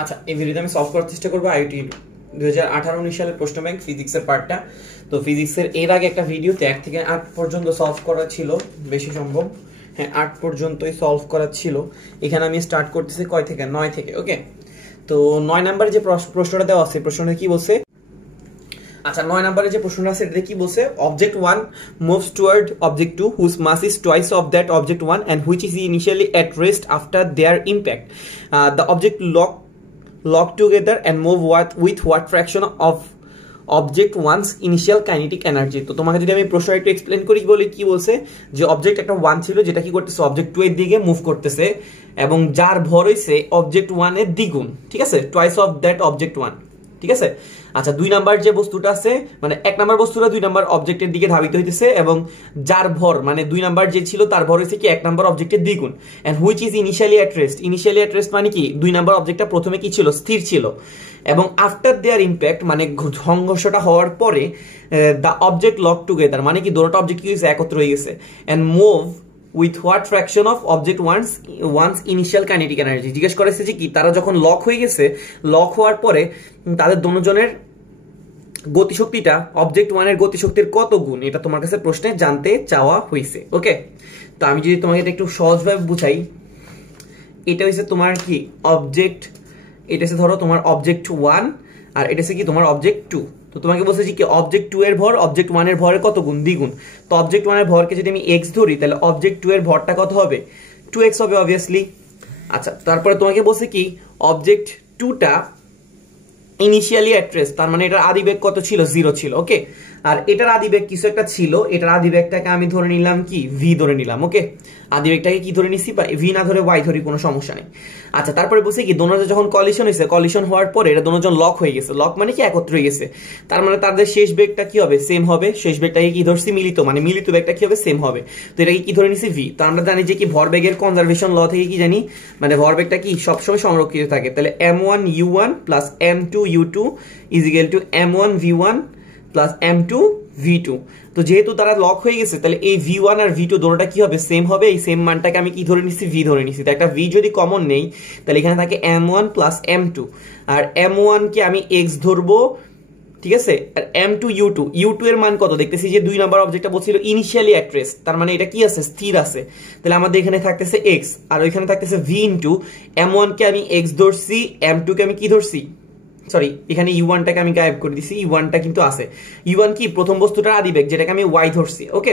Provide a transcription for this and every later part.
আচ্ছা, এই ভিডিওতে আমি সলভ করার চেষ্টা করবো আইআইটি 2018-19 সালের প্রশ্ন ব্যাংক ফিজিক্সের পার্টটা। তো ফিজিক্সের এর আগে একটা ভিডিওতে 1 থেকে 8 পর্যন্ত সলভ করা ছিল, বেশি সম্ভব, হ্যাঁ 8 পর্যন্তই সলভ করা ছিল। এখানে আমি স্টার্ট করতেছি কয় থেকে, 9 থেকে। ওকে, তো 9 নম্বরে যে প্রশ্নটা দেওয়া আছে, প্রশ্নটা কি বলছে? আচ্ছা, 9 নম্বরে যে প্রশ্নটা আছে এটাতে কি বলছে? Object 1 moves toward object 2 whose mass is twice of that object 1 and which is initially at rest after their impact. The object lock together and move with what fraction of object 1's initial kinetic energy? তো তোমাকে যদি আমি প্রশ্ন একটু explain করি, বলি কি বলছে যে অবজেক্ট একটা 1 ছিল যেটা কি করতেছে, অবজেক্ট 2 এর দিকে মুভ করতেছে এবং যার ভর হইছে অবজেক্ট 1 এর দ্বিগুণ, ঠিক আছে, টুয়াইস অফ দ্যাট অবজেক্ট 1, ঠিক আছে। আচ্ছা, 2 নাম্বার যে বস্তুটা আছে, মানে 1 নাম্বার বস্তুটা 2 নাম্বার অবজেক্টের দিকে ধাবিত হইতেছে এবং যার ভর মানে 2 নাম্বার যে ছিল তার ভর হইছে কি 1 নাম্বার অবজেক্টের দ্বিগুণ, and which is initially at rest. Initially at rest মানে কি 2 নাম্বার অবজেক্টটা প্রথমে কি ছিল, স্থির ছিল, এবং আফটার দেয়ার ইম্প্যাক্ট মানে সংঘর্ষটা হওয়ার পরে দ্য অবজেক্ট লক টুগেদার মানে কি দুটো অবজেক্ট কি হইছে, একত্র হয়ে গেছে, and move with what fraction of object one's initial kinetic energy। জিজ্ঞেস করেছে যে কি তারা যখন লক হয়ে গেছে, লক হওয়ার পরে তাদের দুজনের গতিশক্তিটা অবজেক্ট 1 এর গতিশক্তির কত গুণ, এটা তোমার কাছে প্রশ্নে জানতে চাওয়া হয়েছে। ওকে, তো আমি যদি তোমাকে এটা একটু সহজভাবে বুঝাই, এটা হইছে তোমার কি অবজেক্ট, এটা হচ্ছে ধরো তোমার অবজেক্ট 1 আর এটা হচ্ছে কি তোমার অবজেক্ট 2। তো তোমাকে বলছে যে কি অবজেক্ট 2 এর ভর অবজেক্ট 1 এর ভরের কত গুণ, দ্বিগুণ। তো অবজেক্ট 1 এর ভরকে যদি আমি x ধরি তাহলে অবজেক্ট 2 এর ভরটা কত হবে, 2x হবে অবভিয়াসলি। আচ্ছা, তারপরে তোমাকে বলছে কি অবজেক্ট 2টা ইনিশিয়ালি অ্যাট রেস্ট, তার মানে এটার আদিবেগ কত ছিল, 0 ছিল। ওকে, আর এটার আদিবেগ কিছু একটা ছিল, এটার আদিবেগটাকে আমি ধরে নিলাম কি v ধরে নিলাম। ওকে, আদিবেগটাকে কি ধরে নিছি, v না ধরে y ধরি, কোনো সমস্যা নেই। আচ্ছা, তারপরে বলছি কি দোনোজন যখন কলিশন হয়েছে, কলিশন হওয়ার পরে এটা দোনোজন লক হয়ে গেছে, লক মানে কি একত্র হয়ে গেছে, তার মানে তাদের শেষ বেগটা কি হবে, সেম হবে। শেষ বেগটাকে কি ধরছি, মিলিত, মানে মিলিত বেগটা কি হবে, সেম হবে। তো এটাকে কি ধরে নিছি, v। তো আমরা জানি যে কি ভরবেগের কনজারভেশন ল থেকে কি জানি, মানে ভরবেগটা কি সবসময় সংরক্ষিত থাকে। তাহলে m1 u1 plus m2 u2 is equal to m1 v1 plus m2 v2। তো যেহেতু তারা লক হয়ে গেছে তাহলে এই v1 আর v2 দুটোটা কি হবে, সেম হবে। এই সেম মানটাকে আমি কি ধরে নিছি, v ধরে নিছি। তো একটা v যদি কমন নেই তাহলে এখানে থাকে m1 প্লাস m2, আর m1 কে আমি x ধরবো, ঠিক আছে, আর m2 u2 এর মান কত দেখতেছি যে 2 নাম্বার অবজেক্টটা বলছিল ইনিশিয়ালি অ্যাট রেস্ট, তার মানে এটা কি আছে, স্থির আছে। তাহলে আমাদের এখানে থাকতেছে x আর ওইখানে থাকতেছে v ইনটু m1 কে আমি x ধরছি, m2 কে আমি কি ধরছি, সরি এখানে u1 টাকে আমি গায়েব করে দিছি, u1 টা কিন্তু আছে। u1 কি প্রথম বস্তুটার আদিবেগ যেটাকে আমি y ধরছি। ওকে,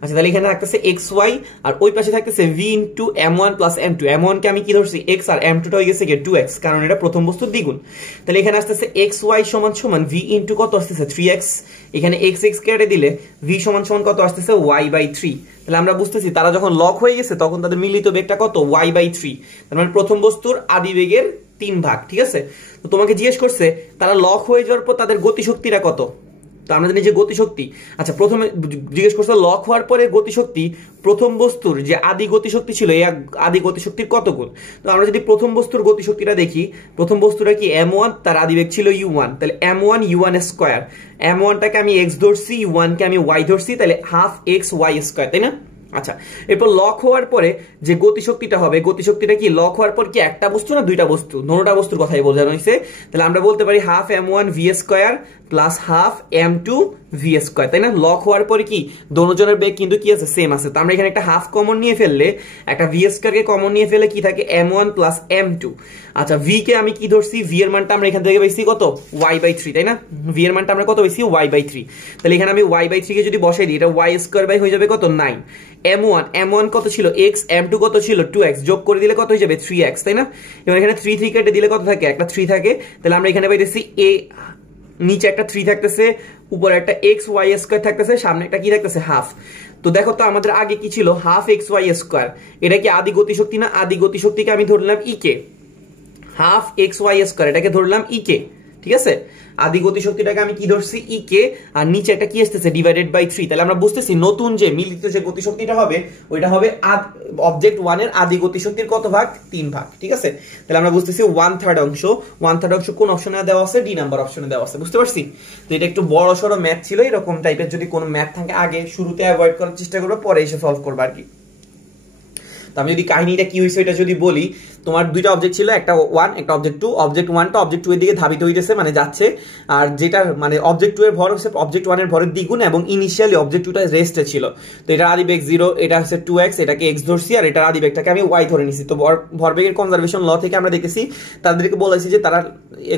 আচ্ছা, তাহলে এখানে থাকতেছে xy আর ওই পাশে থাকতেছে v into m1 plus m2। m1 কে আমি কি ধরছি, x, আর m2 টা হয়ে গেছে 2x, কারণ এটা প্রথম বস্তুর দ্বিগুণ। তাহলে এখানে আসতেছে xy সমান সমান v ইনটু কত আসতেছে, 3x। এখানে x কেটে দিলে v সমান সমান কত আসতেছে, y/3। তাহলে আমরা বুঝতেছি তারা যখন লক হয়ে গেছে তখন তাদের মিলিত বেগটা কত, y/3, তার মানে প্রথম বস্তুর আদিবেগের 3 ভাগ, ঠিক আছে। তো তোমাকে জিজ্ঞেস করছে তারা লক হয়ে যাওয়ার পর তাদের গতিশক্তিটা কত। তো আমরা জানি যে গতিশক্তি, আচ্ছা প্রথমে জিজ্ঞেস করছে লক হওয়ার পরে গতিশক্তি প্রথম বস্তুর যে আদি গতিশক্তি ছিল এই আদি গতিশক্তির কত গুণ। তো আমরা যদি প্রথম বস্তুর গতিশক্তিটা দেখি, প্রথম বস্তুটা কি m1, তার আদিবেগ ছিল u1, তাহলে m1 u1 স্কয়ার, m1 টাকে আমি x ধরছি, u1 কে আমি y ধরছি, তাহলে হাফ x y স্কয়ার, তাই না। আচ্ছা, এরপর লক হওয়ার পরে যে গতিশক্তিটা হবে, গতিশক্তিটা কি লক হওয়ার পর কি একটা বস্তু না দুইটা বস্তু, দুটোটা বস্তুর কথাই বোঝানো হয়েছে। তাহলে আমরা বলতে পারি half m1 v square plus half m2 v square, তাই না। লক হওয়ার পরে কি দুজনের বেগ কিন্তু কি আছে, সেম আছে। তো আমরা এখানে একটা হাফ কমন নিয়ে ফেললে, একটা v স্কয়ারকে কমন নিয়ে ফেলে কি থাকে, m1 প্লাস m2। আচ্ছা, v কে আমি কি ধরছি, v এর মানটা আমরা এখান থেকে পাইছি কত, y/3, তাই না। v এর মানটা আমরা কত পাইছি, y/3। তাহলে এখানে আমি y/3 কে যদি বসাই দিই, এটা y স্কয়ার বাই হয়ে যাবে কত, 9। m1 কত ছিল x, m2 কত ছিল 2x, যোগ করে দিলে কত হয়ে যাবে, 3x, তাই না। এবার এখানে 3 কেটে দিলে কত থাকে, একটা 3 থাকে। তাহলে আমরা এখানে পাইতেছি a, নিচে একটা 3 থাকতেছে, উপরে একটা x y স্কয়ার থাকতেছে, সামনে একটা কি থাকতেছে, হাফ। তো দেখো তো আমাদের আগে কি ছিল, হাফ x y স্কয়ার, এটা কি আদি গতিশক্তি না। আদি গতিশক্তিকে আমি ধরলাম e কে, হাফ x y স্কয়ার এটাকে ধরলাম e কে, ঠিক আছে। আদি গতিশক্তিটাকে আমি কি ধরছি, e কে, আর নিচে একটা কি আসতেছে, ডিভাইডেড বাই 3। তাহলে আমরা বুঝতেছি নতুন যে মিলিত যে গতিশক্তিটা হবে ওইটা হবে অবজেক্ট 1 এর আদি গতিশক্তির কত ভাগ, 3 ভাগ, ঠিক আছে। তাহলে আমরা বুঝতেছি 1/3 অংশ, 1/3 অংশ কোন অপশনে দেওয়া আছে, ডি নাম্বার অপশনে দেওয়া আছে, বুঝতে পারছি। তো এটা একটু বড় সরো ম্যাথ ছিল, এরকম টাইপের যদি কোনো ম্যাথ থাকে আগে শুরুতে অ্যাভয়েড করার চেষ্টা করবে, পরে এসে সলভ করবে আর কি। তো আমি যদি কাহিনীটা কি হয়েছে এটা যদি বলি, তোমার দুইটা অবজেক্ট ছিল, একটা 1 একটা অবজেক্ট 2, অবজেক্ট 1টা অবজেক্ট 2 এর দিকে ধাবিত হইতেছে মানে যাচ্ছে, আর যেটার মানে অবজেক্ট 2 এর ভর হচ্ছে অবজেক্ট 1 এর ভরের দ্বিগুণ এবং ইনিশিয়ালি অবজেক্ট 2টা রেস্টে ছিল। তো এটা আদিবেগ 0, এটা হচ্ছে 2x, এটাকে x ধরছি আর এটা আদিবেগটাকে আমি y ধরে নিছি। তো ভরবেগের কনজারভেশন ল থেকে আমরা দেখতেছি তাদেরকে বলেছি যে তারা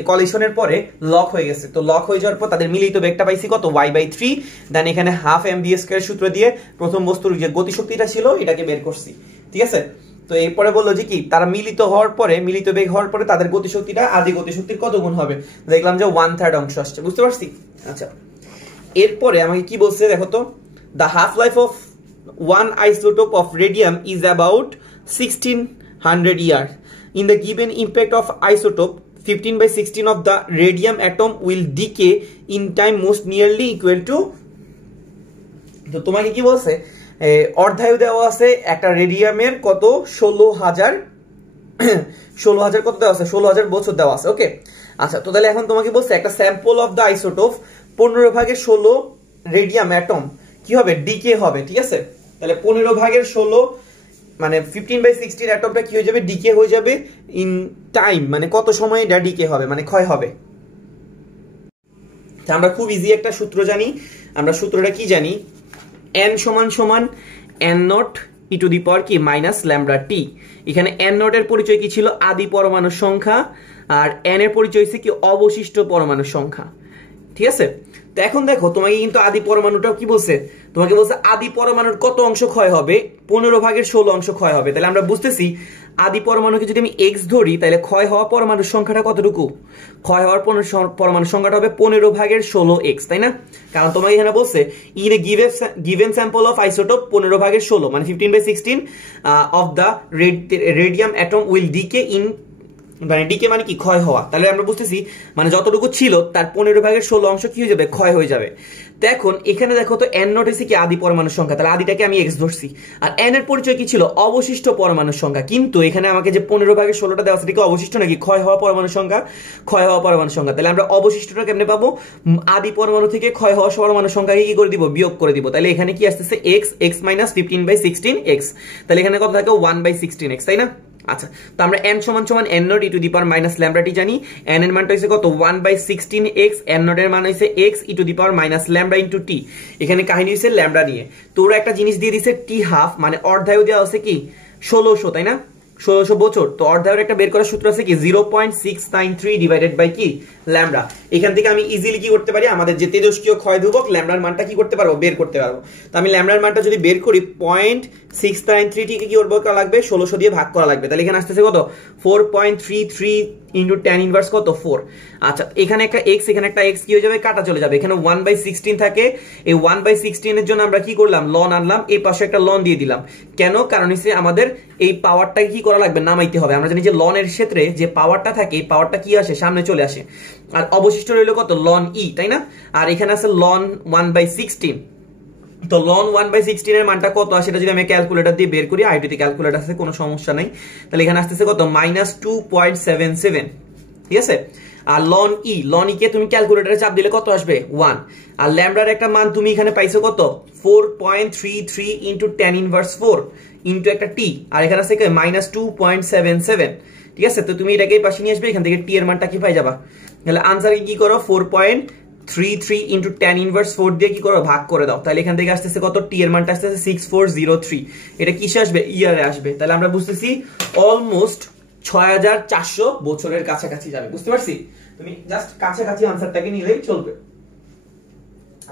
কলিশনের পরে লক হয়ে গেছে। তো লক হয়ে যাওয়ার পর তাদের মিলিত বেগটা পাইছি কত y/3, দেন এখানে হাফ mv² সূত্র দিয়ে প্রথম বস্তুর যে গতিশক্তিটা ছিল এটাকে বের করছি, ঠিক আছে। তো এরপরে বললো যে কি তারা মিলিত হওয়ার পরে, মিলিত বেগ হওয়ার পরে তাদের গতিশক্তিটা আদি গতিশক্তির কত গুণ হবে, দেখলাম যে 1/3 অংশ আসছে, বুঝতে পারছি। আচ্ছা, এরপরে আমাকে কি বলছে দেখো তো, the half life of one isotope of radium is about 1600 years. In the given impact of isotope, 15/16 of the radium atom will decay in time most nearly equal to, তো তোমাকে কি বলছে, অর্ধায়ু দেওয়া আছে একটা রেডিয়ামের কত 16,000 কত দেওয়া আছে, 16,000 বছর দেওয়া আছে, ওকে। আচ্ছা, তো তাহলে এখন তোমাকে বলছে একটা sample of the isotope 15/16 radium atom কি হবে, ডিকে হবে, ঠিক আছে। তাহলে 15/16 মানে 15/16 অ্যাটমটা কি হয়ে যাবে, ডিকে হয়ে যাবে ইন টাইম, মানে কত সময় এটা ডিকে হবে, মানে ক্ষয় হবে। আমরা খুব ইজি একটা সূত্র জানি, আমরা সূত্রটা কি জানি, n সমান n naught e to the power কি মাইনাস ল্যামডা টি। এখানে n নট এর পরিচয় কি ছিল, আদি পরমাণুর সংখ্যা, আর n এর পরিচয় হচ্ছে কি অবশিষ্ট পরমাণুর সংখ্যা, ঠিক আছে। তো এখন দেখো তোমাকে কিন্তু আদি পরমাণুটাও কি বলছে, তোমাকে বলছে আদি পরমাণুর কত অংশ ক্ষয় হবে, 15/16 অংশ ক্ষয় হবে। তাহলে আমরা বুঝতেছি আদি পরমাণুকে যদি আমি x ধরি তাহলে ক্ষয় হওয়া পরমাণুর সংখ্যাটা কতটুকু, ক্ষয় হওয়ার পরমাণুর সংখ্যাটা হবে 15/16x, তাই না। কারণ তোমাকে এখানে বলছে in a given sample of isotope 15/16 মানে 15/16 of the radium atom will decay in, মানে ডিকে মানে কি ক্ষয় হওয়া। তাহলে আমরা বুঝতেছি মানে যতটুকু ছিল তার 15/16 অংশ কি হয়ে যাবে, ক্ষয় হয়ে যাবে। তো এখন এখানে দেখো তো n নট এসে কি আদি পরমাণুর সংখ্যা, তাহলে আদিটাকে আমি x ধরছি, আর n এর পরিচয় কি ছিল অবশিষ্ট পরমাণুর সংখ্যা। কিন্তু এখানে আমাকে যে 15/16টা দেওয়া আছে এটা কি অবশিষ্ট নাকি ক্ষয় হওয়া পরমাণুর সংখ্যা, ক্ষয় হওয়া পরমাণুর সংখ্যা। তাহলে আমরা অবশিষ্টটা কেমনে পাবো, আদি পরমাণু থেকে ক্ষয় হওয়া পরমাণুর সংখ্যাকে কি করে দিব, বিয়োগ করে দিব। তাহলে এখানে কি আসতেছে x মাইনাস 15/16x, তাহলে এখানে কত থাকে 1/16x, তাই না। আচ্ছা, তো আমরা n সমান n naught e to the power minus lambda t জানি, n এর মানটা হইছে কত 1/16x, n নট এর মান হইছে x E to the power minus lambda into t। এখানে কাহিনী হইছে ল্যামডা নিয়ে। তো ওরা একটা জিনিস দিয়ে দিছে t হাফ, মানে অর্ধায়ু দেওয়া আছে কি 1600, তাই না, 1600 বছর। তো অর্ধায়ুর একটা বের করার সূত্র আছে কি 0.693 ডিভাইডেড বাই কি ল্যামডা। এখান থেকে আমি ইজিলি কি করতে পারি, আমাদের যে তেজস্ক্রিয় ক্ষয় ধ্রুবক ল্যামডার মানটা কি করতে পারবো, বের করতে পারবো। তো আমি ল্যামডার মানটা যদি বের করি 0.693 টিকে কি করা লাগবে, 1600 দিয়ে ভাগ করা লাগবে। তাহলে এখানে আসতেছে কত 4.33 ইনটু tan ইনভার্স কত 4। আচ্ছা, এখানে একটা x, এখানে একটা x কি হয়ে যাবে, কাটা চলে যাবে। এখানে 1/16 থাকে, এই 1/16 এর জন্য আমরা কি করলাম, লন আনলাম, এই পাশে একটা লন দিয়ে দিলাম। কেন, কারণ হচ্ছে আমাদের এই পাওয়ারটাকে কি করা লাগবে, নামাইতে হবে। আমরা জানি যে লনের ক্ষেত্রে যে পাওয়ারটা থাকে এই পাওয়ারটা কি আসে, সামনে চলে আসে। আর অবশিষ্ট রইল কত লন ই, তাই না। আর এখানে আছে লন 1/16, তো লন 1/16 এর মানটা কত আসে, এটা যদি আমি ক্যালকুলেটর দিয়ে বের করি, আইটিতে ক্যালকুলেটর আছে কোনো সমস্যা নাই। তাহলে এখানে আসতেছে কত -2.77, ঠিক আছে। আর লন ই কে তুমি ক্যালকুলেটরে চাপ দিলে কত আসবে 1। আর ল্যামডার একটা মান তুমি এখানে পাইছো কত 4.33 ইনটু tan ইনভার্স 4 ইনটু একটা টি, আর এখানে আছে -2.77, ঠিক আছে। তো তুমি এটাকে পাশে নিয়ে আসবে, এখান থেকে টি এর মানটা কি পাই যাবা। তাহলে আনসারে কি করো 4.33 ইনটু tan ইনভার্স 4 দিয়ে কি করো ভাগ করে দাও। তাহলে এখান থেকে আসতেছে কত, টি এর মানটা আসতেছে 6403। এটা কিসে আসবে, ইয়ারে আসবে। তাহলে আমরা বুঝতেছি অলমোস্ট 6400 বছরের কাছাকাছি যাবে, বুঝতে পারছি। তুমি জাস্ট কাছাকাছি আনসারটাকে নিলেই চলবে,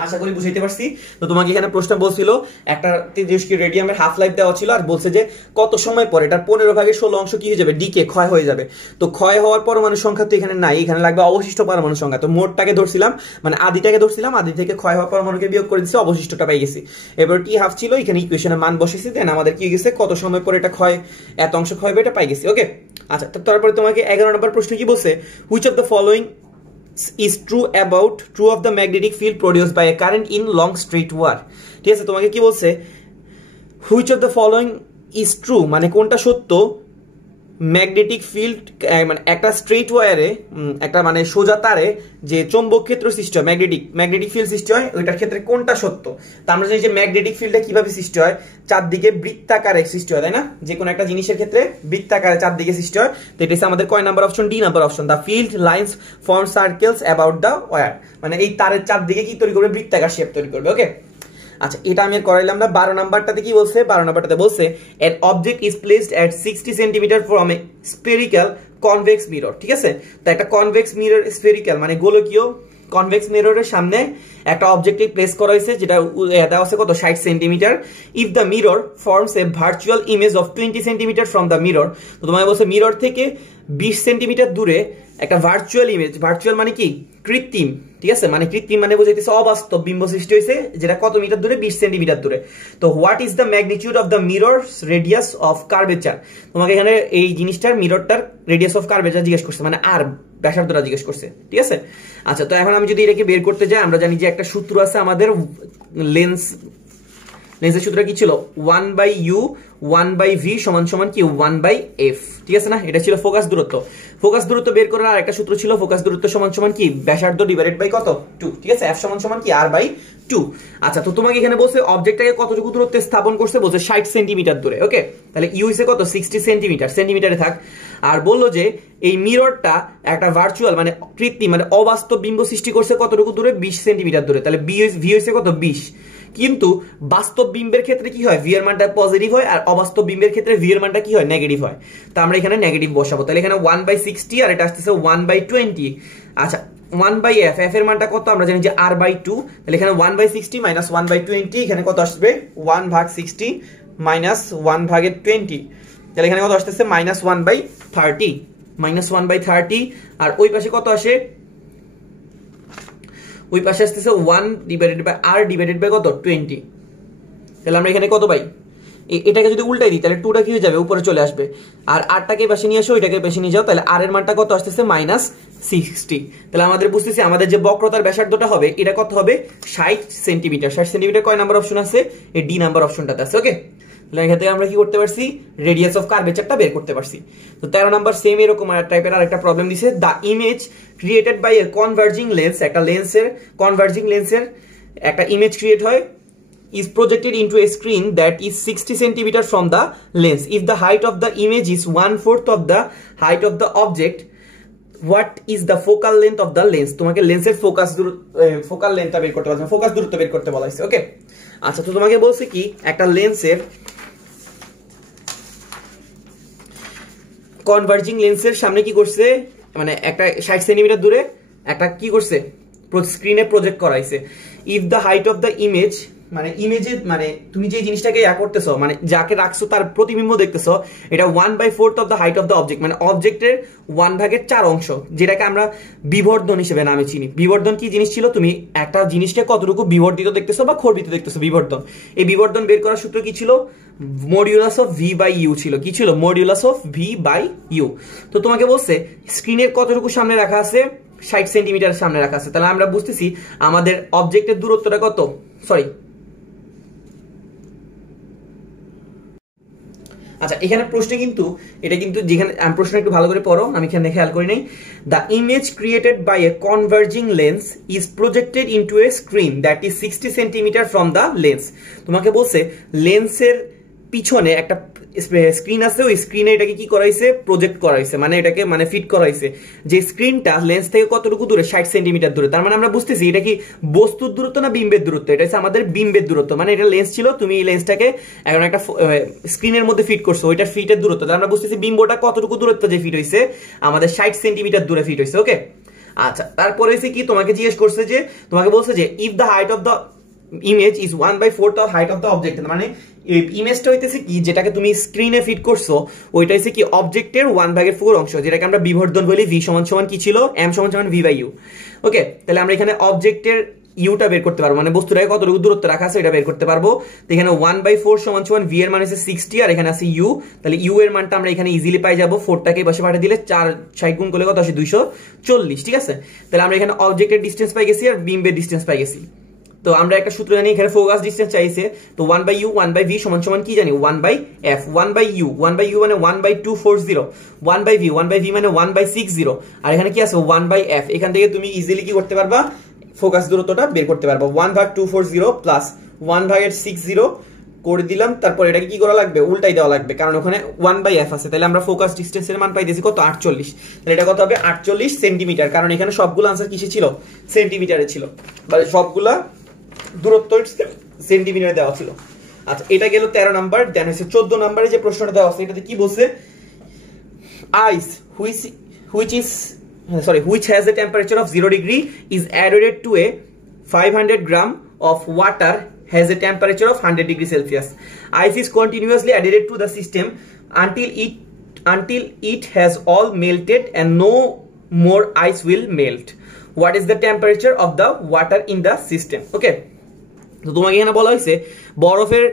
আশা করি বুঝাইতে পারছি। তো তোমাকে এখানে প্রশ্ন বলছিল একটা তেজস্ক্রিয় রেডিয়ামের হাফ লাইফ দেওয়া ছিল, আর বলছে যে কত সময় পরে এটার 15/16 অংশ কি হয়ে যাবে, ডিকে ক্ষয় হয়ে যাবে। তো ক্ষয় হওয়ার পরমাণুর সংখ্যা তো এখানে নাই, এখানে লাগবে অবশিষ্ট পরমাণুর সংখ্যা। তো মোটটাকে ধরছিলাম, মানে আদিটাকে ধরছিলাম, আদি থেকে ক্ষয় হওয়া পরমাণুকে বিয়োগ করে দিচ্ছি, অবশিষ্টটা পাই গেছি। এবার টি হাফ ছিল, এখানে ইকুয়েশনের মান বসেছি, দেন আমাদের কি গেছে কত সময় পরে এটা ক্ষয়, এত অংশ ক্ষয় হবে, এটা পাই গেছি, ওকে। আচ্ছা, তারপরে তোমাকে 11 নম্বর প্রশ্ন কি বলছে, which of the following is true of the magnetic field produced by a current in long straight wire। ঠিক আছে, তোমাকে কি বলছে which of the following is true, মানে কোনটা সত্য ম্যাগনেটিক ফিল্ড মানে একটা স্ট্রেট ওয়্যারে একটা মানে সোজা তারে যে চৌম্বক ক্ষেত্র সৃষ্টি হয়, ম্যাগনেটিক ফিল্ড সৃষ্টি হয়, ওইটার ক্ষেত্রে কোনটা সত্য? তা আমরা জানি যে ম্যাগনেটিক ফিল্ডটা কিভাবে সৃষ্টি হয়, চারদিকে বৃত্তাকারে সৃষ্টি হয়, তাই না? যে কোনো একটা জিনিসের ক্ষেত্রে বৃত্তাকারে চারদিকে সৃষ্টি হয়। তো এটা হচ্ছে আমাদের কয় number option? D number option. The field lines form circles about the wire, মানে এই তারের চারদিকে কি তৈরি করবে? বৃত্তাকার শেপ তৈরি করবে। ওকে, আচ্ছা এটা আমি করাইলাম না। 12 নাম্বারটাতে কি বলছে? 12 নাম্বারটাতে বলছে an object is placed at 60 cm from a spherical convex mirror, ঠিক আছে? তো একটা কনভেক্স মিরর, স্ফেরিক্যাল মানে গোলকীয় কনভেক্স মিররের সামনে একটা অবজেক্টকে প্লেস করা হয়েছে, যেটা দেওয়া আছে কত? 60 centimetre. If the mirror forms a virtual image of 20 centimetre from the mirror, তো তোমাকে বলছে মিরর থেকে 20 সেন্টিমিটার দূরে একটা ভার্চুয়াল ইমেজ, ভার্চুয়াল মানে কি? কৃত্রিম, ঠিক আছে? মানে কৃত্রিম মানে বোঝাইতেছে অবাস্তব বিম্ব সৃষ্টি হয়েছে, যেটা কত মিটার দূরে? 20 সেন্টিমিটার দূরে। তো what is the magnitude of the mirror's radius of curvature? তোমাকে এখানে এই জিনিসটার মিররটার রেডিয়াস অফ কার্ভেচার জিজ্ঞেস করছে, মানে আর ব্যাসার্ধটা জিজ্ঞেস করছে, ঠিক আছে? আচ্ছা, তো এখন আমি যদি এটাকে বের করতে যাই, আমরা জানি যে একটা সূত্র আছে আমাদের লেন্সের সূত্র কি ছিল? 1/u 1/v সমান সমান কি? 1/f, ঠিক আছে না? এটা ছিল ফোকাস দূরত্ব। ফোকাস দূরত্ব বের করার আরেকটা সূত্র ছিল, ফোকাস দূরত্ব সমান সমান কি? ব্যাসার্ধ ডিভাইডেড বাই কত? 2, ঠিক আছে? f সমান সমান কি? r/2। আচ্ছা, তো তোমাকে এখানে বলছে অবজেক্টটাকে কতটুকু দূরত্বে স্থাপন করছে? বলছে 60 সেন্টিমিটার দূরে। ওকে, তাহলে ইউ হইছে কত? 60 সেন্টিমিটার, সেন্টিমিটারে থাক। আর বললো যে এই মিররটা একটা ভার্চুয়াল মানে কৃত্রিম মানে অবাস্তব বিম্ব সৃষ্টি করছে কতটুকু দূরে? 20 সেন্টিমিটার দূরে। তাহলে ভি হইছে কত? 20। কিন্তু বাস্তব বিম্বের ক্ষেত্রে কি হয়? ভি এর মানটা পজিটিভ হয়, আর অবাস্তব বিম্বের ক্ষেত্রে ভি এর মানটা কি হয়? নেগেটিভ হয়। তো আমরা এখানে নেগেটিভ বসাবো। তাহলে এখানে 1/60 আর এটা আসতেছে 1/20। আচ্ছা, 1/f, f এর মানটা কত? আমরা জানি যে r/2। তাহলে এখানে 1/60 মাইনাস 1/20, এখানে কত আসবে? 1/60 মাইনাস 1/20। তাহলে এখানে কত আসতেছে? -1/30, -1/30। আর ওই পাশে কত আসে? ওই পাশে আসতেছে 1 divided by r divided by কত? 20। তাহলে আমরা এখানে কত পাই? এটাকে যদি উল্টাই দিই তাহলে 2টা কি হয়ে যাবে? উপরে চলে আসবে। আর rটাকে পাশে নিয়ে আসো, ওইটাকে পাশে নিয়ে যাও, তাহলে r এর মানটা কত আসতেছে? -60। তাহলে আমাদের বুঝতেছি আমাদের যে বক্রতার ব্যাসার্ধটা হবে এটা কত হবে? 60 সেন্টিমিটার। 60 সেন্টিমিটার কয় নাম্বার অপশন আছে? এই ডি নাম্বার অপশনটাতে আছে। ওকে, তাহলে এখান থেকে আমরা কি করতে পারছি? রেডিয়াস অফ কার্ভেচারটা বের করতে পারছি। তো 13 নাম্বার সেম এরকম টাইপের আরেকটা প্রবলেম দিছে। The image created by a converging lens, একটা লেন্সের কনভার্জিং লেন্সের একটা ইমেজ ক্রিয়েট হয়, is projected into a screen that is 60 centimeter from the lens. If the height of the image is 1/4 of the height of the object, what is the focal length of the lens? তোমাকে লেন্সের focal লেন্থটা বের করতে বলছে, focus দূরত্ব বের করতে বলা হয়েছে। ওকে, আচ্ছা, তো তোমাকে বলছে কি একটা লেন্সের কনভার্জিং লেন্সের সামনে কি করছে? মানে একটা 60 সেন্টিমিটার দূরে একটা কি করছে? স্ক্রিনে প্রজেক্ট করাইছে। If the height of the image, মানে ইমেজে মানে তুমি যে জিনিসটাকে করতেছো মানে যাকে রাখছো তার প্রতিবিম্ব দেখতেছো, এটা 1/4 of the height of the object, মানে অবজেক্টের 1/4 অংশ, যেটাকে আমরা বিবর্ধন হিসেবে নামে চিনি। বিবর্ধন কি জিনিস ছিল? তুমি একটা জিনিসকে কতটুকু বিবর্ধিত দেখতেছো বা খর্বিত দেখতেছো, বিবর্ধন। এই বিবর্ধন বের করার সূত্র কি ছিল? Modulus of v by u ছিল। কি ছিল? Modulus of v by u. তো তোমাকে বলছে স্ক্রিনের কতটুকু সামনে রাখা আছে? 60 সেন্টিমিটার সামনে রাখা আছে। তাহলে আমরা বুঝতেছি আমাদের অবজেক্টের দূরত্বটা কত? সরি, আচ্ছা, এখানে প্রশ্নে কিন্তু এটা কিন্তু যেখানে প্রশ্ন একটু ভালো করে পড়ো, আমি এখানে খেয়াল করি নাই। The image created by a converging lens is projected into a screen that is 60 centimetre from the lens. তোমাকে বলছে লেন্সের পিছনে একটা স্ক্রিন আছে, ওই স্ক্রিনে এটাকে কি করাইছে? প্রজেক্ট করাইছে, মানে এটাকে মানে ফিট করাইছে। যে স্ক্রিনটা লেন্স থেকে কতটুকু দূরে? 60 সেন্টিমিটার দূরে। তার মানে আমরা বুঝতেছি এটা কি বস্তুর দূরত্ব না বিম্বের দূরত্ব? এটা হচ্ছে আমাদের বিম্বের দূরত্ব। মানে এটা লেন্স ছিল, তুমি এই লেন্সটাকে এখন একটা স্ক্রিনের মধ্যে ফিট করছো, ওইটার ফিটের দূরত্ব। তাহলে আমরা বুঝতেছি বিম্বটা কতটুকু দূরত্ব যে ফিট হয়েছে? আমাদের 60 সেন্টিমিটার দূরে ফিট হয়েছে। ওকে, আচ্ছা, তারপরে হচ্ছে কি তোমাকে জিজ্ঞেস করছে যে, তোমাকে বলছে যে if the height of the image is 1/4 of height of the object, মানে ইমেজটা হইতেছে কি যেটাকে তুমি স্ক্রিনে ফিট করছো, ওইটা হচ্ছে কি অবজেক্টের 1/4 অংশ, যেটাকে আমরা বিবর্ধন বলি। ভি সমান সমান কি ছিল? এম সমান সমান ভি বাই ইউ। ওকে, তাহলে আমরা এখানে অবজেক্টের ইউটা বের করতে পারবো, মানে বস্তুটাকে কতটুকু দূরত্ব রাখা আছে এটা বের করতে পারবো। তো এখানে 1/4 সমান সমান ভি এর মান হচ্ছে 60 আর এখানে আছে ইউ। তাহলে ইউ এর মানটা আমরা এখানে ইজিলি পাই যাবো। 4টাকে পাশে পাঠিয়ে দিলে 4 গুণ করলে কত আসে? 240, ঠিক আছে? তাহলে আমরা এখানে অবজেক্টের ডিসটেন্স পাই গেছি আর বিম্বের ডিসটেন্স পাই গেছি। তো আমরা একটা সূত্র জানি, এখানে ফোকাস ডিসটেন্স চাইছে, তো 1/u 1/v সমান সমান কি জানি 1/f, 1/u মানে 1/240, 1/v মানে 1/60, আর এখানে কি আছে 1/f। এখান থেকে তুমি ইজিলি কি করতে পারবা, ফোকাস দূরত্বটা বের করতে পারবা। 1/240 প্লাস 1/60 করে দিলাম, তারপর এটাকে কি করা লাগবে, উল্টাই দেওয়া লাগবে, কারণ ওখানে 1/f আছে। তাহলে আমরা ফোকাস ডিসটেন্সের মান পাইতেছি কত, 48। তাহলে এটা কত হবে 48 সেন্টিমিটার, কারণ এখানে সবগুলো আনসার কিসে ছিল, সেন্টিমিটারে ছিল, মানে সবগুলা দূরত্ব সেন্টিমিটারে দেওয়া ছিল। আচ্ছা এটা গেল 13 নাম্বার। দেন হচ্ছে 14 নম্বরে যে প্রশ্নটা দেওয়া আছে, এটাতে কি বলছে, আইস which has a temperature of 0 degree is added to a 500 gram of water has a temperature of 100 degrees Celsius. Ice is continuously added to the system until it has all melted and no more ice will melt. What is the temperature of the water in the system? Okay, তো তোমাকে এখানে বলা হয়েছে বরফের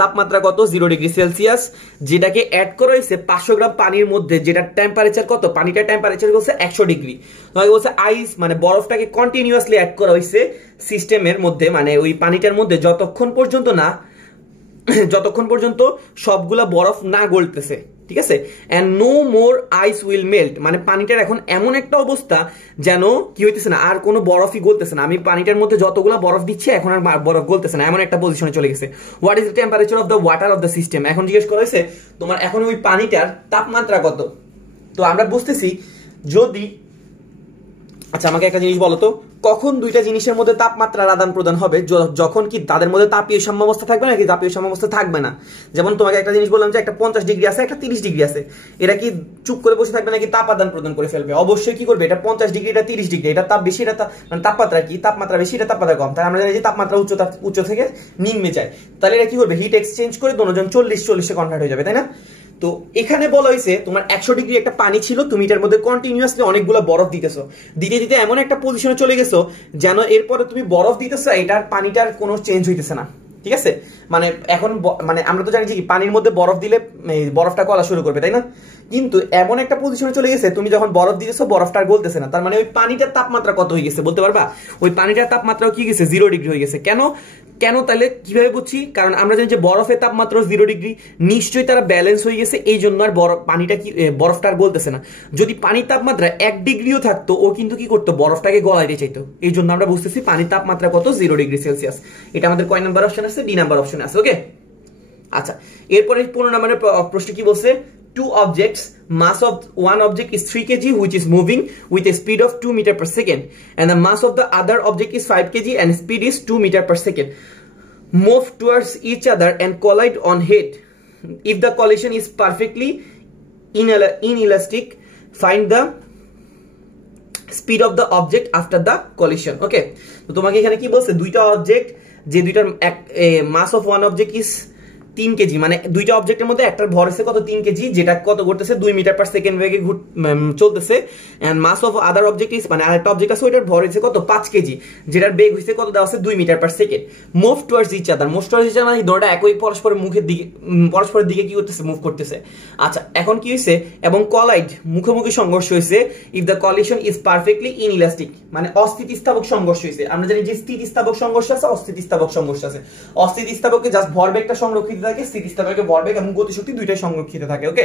তাপমাত্রা কত, 0 degree Celsius, যেটাকে add করা হয়েছে 500 গ্রাম পানির মধ্যে, যেটা টেম্পারেচার কত, পানিটার টেম্পারেচার বলছে 100 ডিগ্রি। তোমাকে বলছে আইস মানে বরফটাকে কন্টিনিউয়াসলি অ্যাড করা হয়েছে সিস্টেমের মধ্যে, মানে ওই পানিটার মধ্যে যতক্ষণ পর্যন্ত সবগুলা বরফ না গলতেছে, ঠিক আছে। And no more ice will melt, মানে পানিটার এখন এমন একটা অবস্থা যেন কি হইতেছে না, আর কোনো বরফই গলতেছে না, আমি পানিটার মধ্যে যতগুলা বরফ দিচ্ছি এখন আর বরফ গলতেছে না, এমন একটা পজিশনে চলে গেছে। What is the temperature of the water of the system, এখন জিজ্ঞেস করা হয়েছে তোমার এখন ওই পানিটার তাপমাত্রা কত। তো আমরা বুঝতেছি যদি, আচ্ছা আমাকে একটা জিনিস বলো তো, কখন দুইটা জিনিসের মধ্যে তাপমাত্রার আদান প্রদান হবে, যখন কি তাদের মধ্যে তাপীয় সাম্যাবস্থা থাকবে নাকি তাপীয় সাম্যাবস্থা থাকবে না। যেমন তোমাকে একটা জিনিস বললাম যে একটা 50 ডিগ্রি আছে, একটা 30 ডিগ্রি আছে, এরা কি চুপ করে বসে থাকবে নাকি তাপ আদান প্রদান করে ফেলবে, অবশ্যই কি করবে, এটা 50 ডিগ্রি এটা 30 ডিগ্রি, এটা তাপ বেশি, এটা মানে তাপমাত্রা কি, তাপমাত্রা বেশি, এটা তাপমাত্রা কম, তাই আমরা জানি যে তাপমাত্রা উচ্চ থেকে নিম্নে যায়, তাহলে এরা কি করবে, হিট এক্সচেঞ্জ করে দুজন 40-40 কনভার্ট হয়ে যাবে, তাই না। তো এখানে বলা হয়েছে তোমার 100 ডিগ্রি একটা পানি ছিল, তুমি এটার মধ্যে কন্টিনিউয়াসলি অনেকগুলো বরফ দিতেছো, দিতে এমন একটা পজিশনে চলে গেছো যেন এরপরে তুমি বরফ দিতেছো, এটার পানিটার কোনো চেঞ্জ হইতেছে না, ঠিক আছে। মানে এখন মানে আমরা তো জানি যে পানির মধ্যে বরফ দিলে বরফটা গলা শুরু করবে, তাই না, কিন্তু এমন একটা পজিশনে চলে গেছে তুমি যখন বরফ দিতেছো বরফটা আর গলতেছে না, তার মানে ওই পানিটার তাপমাত্রা কত হয়ে গেছে বলতে পারবা, ওই পানিটার তাপমাত্রাও কি গেছে 0 ডিগ্রি হয়ে গেছে। কেন তাহলে কিভাবে বুঝছি, কারণ আমরা জানি যে বরফের তাপমাত্রা 0 ডিগ্রি, নিশ্চয়ই তারা ব্যালেন্স হয়ে গেছে, এই জন্য আর পানিটা কি বরফটা আর গলতেছে না। যদি পানির তাপমাত্রা 1 ডিগ্রিও থাকতো ও কিন্তু কি করতো, বরফটাকে গলাইতে চাইতো, এই জন্য আমরা বুঝতেছি পানির তাপমাত্রা কত, 0 ডিগ্রি সেলসিয়াস। এটা আমাদের কয় নাম্বার অপশন আছে, ডি নাম্বার অপশন আছে। ওকে, আচ্ছা এরপরে 15 নম্বরের প্রশ্ন কি বলছে, two objects, mass of one object is 3 kg which is moving with a speed of 2 meter per second and the mass of the other object is 5 kg and speed is 2 meter per second, move towards each other and collide on head. If the collision is perfectly inelastic, find the speed of the object after the collision. Okay, তো তোমাকে এখানে কি বলছে, দুইটা object, যে দুইটার mass of one object is 3 KG, মানে দুইটা অবজেক্টের মধ্যে একটার ভর হচ্ছে কত, 3 কেজি, যেটা কত করতেছে 2 মিটার পার সেকেন্ড বেগে চলতেছে, and mass of other object is, মানে আরেকটা অবজেক্ট আছে ওইটার ভর হচ্ছে কত, 5 কেজি, যেটার বেগ হচ্ছে কত দেওয়া আছে 2 metre per second. Move towards each other, মানে দুটোটা একই পরস্পরের দিকে কি করতেছে, মুভ করতেছে। আচ্ছা এখন কি হয়েছে, এবং কলাইড মুখোমুখি সংঘর্ষ হয়েছে, if the collision is perfectly inelastic, মানে অস্থিতিস্থাপক সংঘর্ষ হয়েছে। আমরা জানি যে স্থিতিস্থাপক সংঘর্ষ আছে, অস্থিতিস্থাপক সংঘর্ষ আছে। অস্থিতিস্থাপকে জাস্ট ভরবেগটা সংরক্ষিত থাকে, স্থিতিস্থাপকে ভরবেগ এবং গতিশক্তি দুইটাই সংরক্ষিত থাকে। ওকে,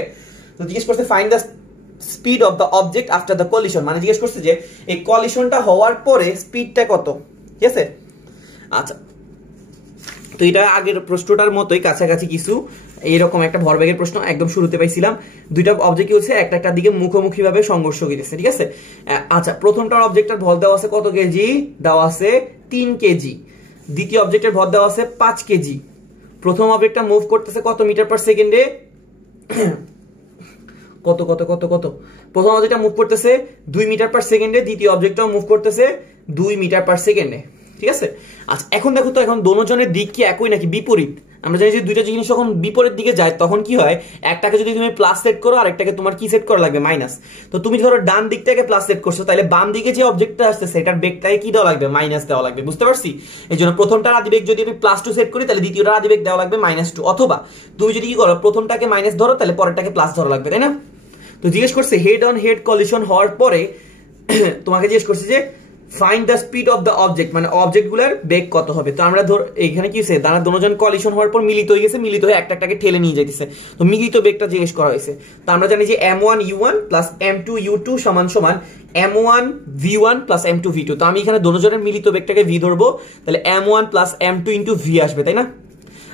তো জিজ্ঞেস করছে find the speed of the object after the collision, মানে জিজ্ঞেস করছে যে এই কলিশনটা হওয়ার পরে স্পিডটা কত, ঠিক আছে। আচ্ছা তো এটা আগের প্রশ্নটার মতোই কাছাকাছি কিছু এইরকম একটা ভরবেগের প্রশ্ন একদম শুরুতে পাইছিলাম। দুইটা অবজেক্ট হচ্ছে একটা দিকে মুখোমুখি ভাবে সংঘর্ষ হইতেছে, ঠিক আছে। আচ্ছা প্রথমটার অবজেক্টের ভর দেওয়া আছে কত কেজি, দেওয়া আছে 3 কেজি, দ্বিতীয় অবজেক্টের ভর দেওয়া আছে 5 কেজি। প্রথম অবজেক্টটা মুভ করতেছে কত মিটার পার সেকেন্ডে, কত কত কত কত প্রথম অবজেক্টটা মুভ করতেছে 2 মিটার পার সেকেন্ডে, দ্বিতীয় অবজেক্টটাও মুভ করতেছে 2 মিটার পার সেকেন্ডে, ঠিক আছে। আচ্ছা এখন দেখো তো, এখন দোনোজনের দিক কি একই নাকি বিপরীত। আমরা জানি যে দুইটা জিনিস যখন বিপরীত দিকে যায় তখন কি হয়, একটাকে যদি তুমি প্লাস সেট করো আরেকটাকে তোমার কি সেট করা লাগবে, মাইনাস। তো তুমি ধরো ডান দিকটাকে প্লাস সেট করছো, তাহলে বাম দিকে যে অবজেক্টটা আসছে সেটার বেগটাকে কি দেওয়া লাগবে, মাইনাস দেওয়া লাগবে, বুঝতে পারছি। এই জন্য প্রথমটার আদিবেগ যদি আমি +2 সেট করি তাহলে দ্বিতীয়টার আদিবেগ দেওয়া লাগবে -2, অথবা তুমি যদি কি করো প্রথমটাকে মাইনাস ধরো তাহলে পরেরটাকে প্লাস ধরা লাগবে, তাই না। তো জিজ্ঞেস করছে হেড অন হেড কলিশন হওয়ার পরে তোমাকে জিজ্ঞেস করছে যে find the speed of the object, মানে অবজেক্ট গুলার বেগ কত হবে। তো আমরা ধর এখানে কি হয়েছে, তারা দুজন কলিশন হওয়ার পর মিলিত হয়ে গেছে, মিলিত হয়ে একটাকে ঠেলে নিয়ে যাইতেছে, তো মিলিত বেগটা জিজ্ঞেস করা হয়েছে। তো আমরা জানি যে m1u1 প্লাস m2u2 সমান সমান m1v1 প্লাস m2v2। তো আমি এখানে দুজনের মিলিত বেগটাকে v ধরবো, তাহলে m1 plus m2 into v আসবে, তাই না?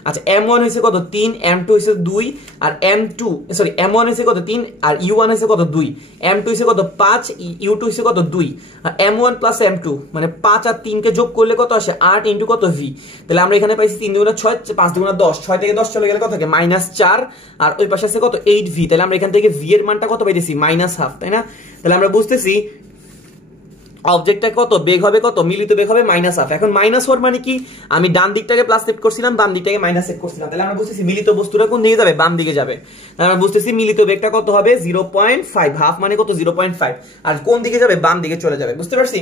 আচ্ছা m1 হয়েছে কত 3, m2 হয়েছে 2, আর m1 হয়েছে কত 3 আর u1 হয়েছে কত 2, m2 হয়েছে কত 5, u2 হয়েছে কত 2, আর m1 প্লাস m2 মানে 5 আর 3 কে যোগ করলে কত আসে 8 ইন্টু কত v। তাহলে আমরা এখানে পাইছি 3 দুগুণা 6, 5 দুগুণা 10, 6 থেকে 10 চলে গেলে কত থাকে -4, আর ওই পাশে আছে কত 8v। তাহলে আমরা এখান থেকে v এর মানটা কত পাইতেছি -1/2, তাই না? তাহলে আমরা বুঝতেছি অবজেক্টটা কত বেগ হবে, কত মিলিত বেগ হবে -1/2। এখন মাইনাস হওয়ার মানে কি, আমি ডান দিকটাকে প্লাস সেট করছিলাম, বাম দিকটাকে মাইনাস সেট করছিলাম, তাহলে আমরা বুঝতেছি মিলিত বস্তুটা কোন দিকে যাবে, বাম দিকে যাবে। তাহলে আমরা বুঝতেছি মিলিত বেগটা কত হবে 0.5, হাফ মানে কত 0.5, আর কোন দিকে যাবে, বাম দিকে চলে যাবে, বুঝতে পারছি?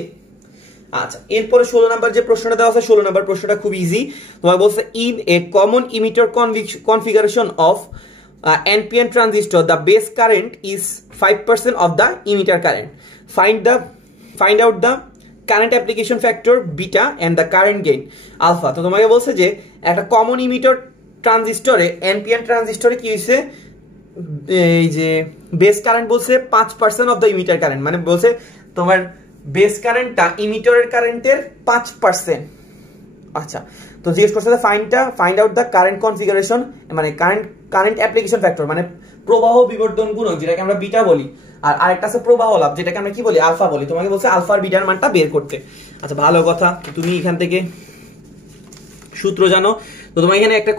আচ্ছা এরপরে 16 নাম্বার যে প্রশ্নটা দেওয়া আছে, 16 নাম্বার প্রশ্নটা খুব ইজি। তোমাকে বলছে in a common emitter configuration of NPN transistor the base current is 5% of the emitter current. Find out the current application factor beta and the current gain alpha. তো তোমাকে বলছে যে একটা কমন ইমিটার ট্রানজিস্টরে NPN ট্রানজিস্টরে কি হইছে, এই যে base current বলছে 5% অফ দ্য ইমিটার কারেন্ট, মানে বলছে তোমার বেস কারেন্টটা ইমিটারের কারেন্টের 5%। আচ্ছা তো জিজ্ঞেস করছে find out the current configuration, মানে কারেন্ট অ্যাপ্লিকেশন ফ্যাক্টর, মানে প্রবাহ বিবর্ধন গুণক যেটাকে আমরা বিটা বলি, আর আরেকটা আছে প্রবাহ লাভ যেটাকে আমরা কি বলি আলফা বলি। তোমাকে বলছে আলফা আর বিটার মানটা বের করতে। আচ্ছা ভালো কথা, তুমি এখান থেকে সূত্র জানো। তো তোমার এখানে একটা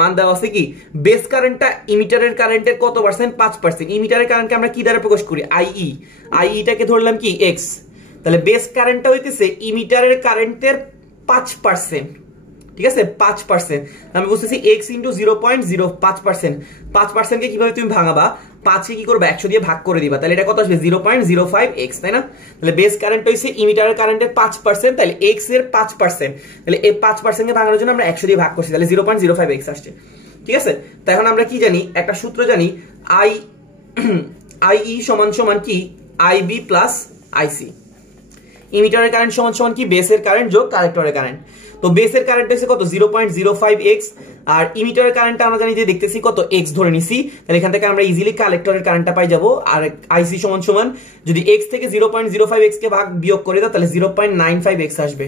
মান দেওয়া আছে কি, বেস কারেন্টটা ইমিটারের কারেন্টের কত পার্সেন্ট, 5%। ইমিটারের কারেন্টকে আমরা কি দ্বারা প্রকাশ করি, আইইটাকে ধরলাম কি এক্স, তাহলে বেস কারেন্টটা হইতেছে ইমিটারের কারেন্টের 5%, ঠিক আছে 5%। আমি বুঝতেছি x ইন্টু 0.05%, 5% কে কিভাবে তুমি ভাঙাবা, 5 কি করবে 100 দিয়ে ভাগ করে দিবা, তাহলে এটা কত আসবে 0.05x, তাই না? তাহলে বেস কারেন্ট হইছে ইমিটারের কারেন্টের 5%, তাহলে x এর 5%, তাহলে এই 5% কে ভাঙানোর জন্য আমরা 100 দিয়ে ভাগ করছি, তাহলে 0.05x আসছে, ঠিক আছে? তো এখন আমরা কি জানি, একটা সূত্র জানি IE সমান সমান কি IB প্লাস IC। ইমিটারের কারেন্ট সমান সমান কি বেসের কারেন্ট যোগ কালেক্টরের কারেন্ট। তো বেসের কারেন্ট হচ্ছে কত 0.05x, আর ইমিটারের কারেন্টটা আমরা জানি যে দেখতেছি কত x ধরে নিছি, তাহলে এখান থেকে আমরা ইজিলি কালেক্টরের কারেন্টটা পাই যাব। আর IC সমান সমান যদি x থেকে 0.05x কে ভাগ বিয়োগ করে দাও তাহলে 0.95x আসবে,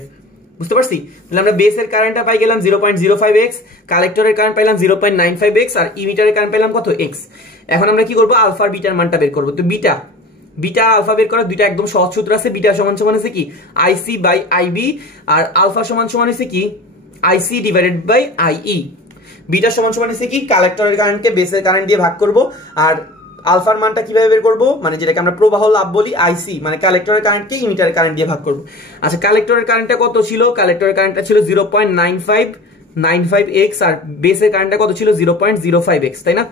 বুঝতে পারছি? তাহলে আমরা বেসের কারেন্টটা পাই গেলাম 0.05x, কালেক্টরের কারেন্ট পাইলাম 0.95x, আর ইমিটারের কারেন্ট পাইলাম কত x। এখন আমরা কি করব, আলফা আর বিটার মানটা বের করব। তো বিটা আলফা বের করার দুইটা একদম সহজ সূত্র আছে। বিটা সমান সমান আছে কি IC বাই IB, আর আলফা সমান সমান আছে কি IC divided by IE। Beta সমান সমান আছে কি কালেক্টরের কারেন্টকে বেসের কারেন্ট দিয়ে ভাগ করব, আর আলফার মানটা কিভাবে বের করব, মানে যেটাকে আমরা প্রবাহ লাভ বলি IC, মানে কালেক্টরের কারেন্টকে ইমিটারের কারেন্ট দিয়ে ভাগ করব। আচ্ছা কালেক্টরের কারেন্টটা কত ছিল, কালেক্টরের কারেন্টটা ছিল 0.95x, আর বেসের কারেন্টটা কত ছিল 0.05x, তাই না?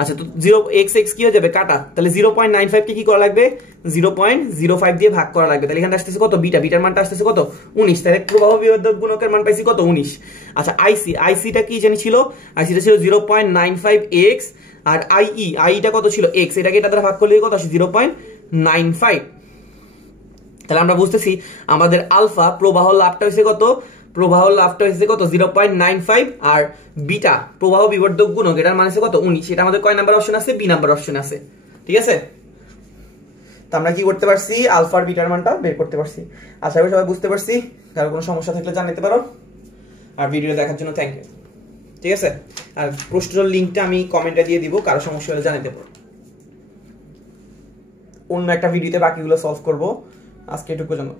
আচ্ছা তো 0x কি হয়ে যাবে কাটা, তাহলে 0.95 কে কি করা লাগবে 0.05 দিয়ে ভাগ করা লাগবে, তাহলে এখানে আসতেছে কত বিটার মানটা আসতেছে কত 19, তাহলে প্রবাহ বিবর্ধক গুণকের মান পাইছি কত 19। আচ্ছা ICটা কি জানি ছিল, ICটা ছিল 0.95x, আর IEটা কত ছিল x, এটাকে এটা দ্বারা ভাগ করলে কত আসে 0.95। তাহলে আমরা বুঝতেছি আমাদের আলফা প্রবাহ লাভটা হইছে কত, প্রবাহ লাভটা হচ্ছে কত 0.95, আর বিটা প্রবাহ বিবর্ধক গুণক এটার মান হচ্ছে কত 19। এটা আমাদের কয় নাম্বার অপশন আছে, বি নাম্বার অপশন আছে, ঠিক আছে? তো আমরা কি করতে পারছি, আলফা আর বিটার মানটা বের করতে পারছি। আশা করি সবাই বুঝতে পারছি। কারো কোনো সমস্যা থাকলে জানাতে পারো, আর ভিডিও দেখার জন্য থ্যাংক ইউ, ঠিক আছে? আর প্রশ্নের লিংকটা আমি কমেন্টে দিয়ে দিব, কারো সমস্যা হলে জানাতে পারো। অন্য একটা ভিডিওতে বাকিগুলো সলভ করব, আজকে এটুকু পর্যন্ত।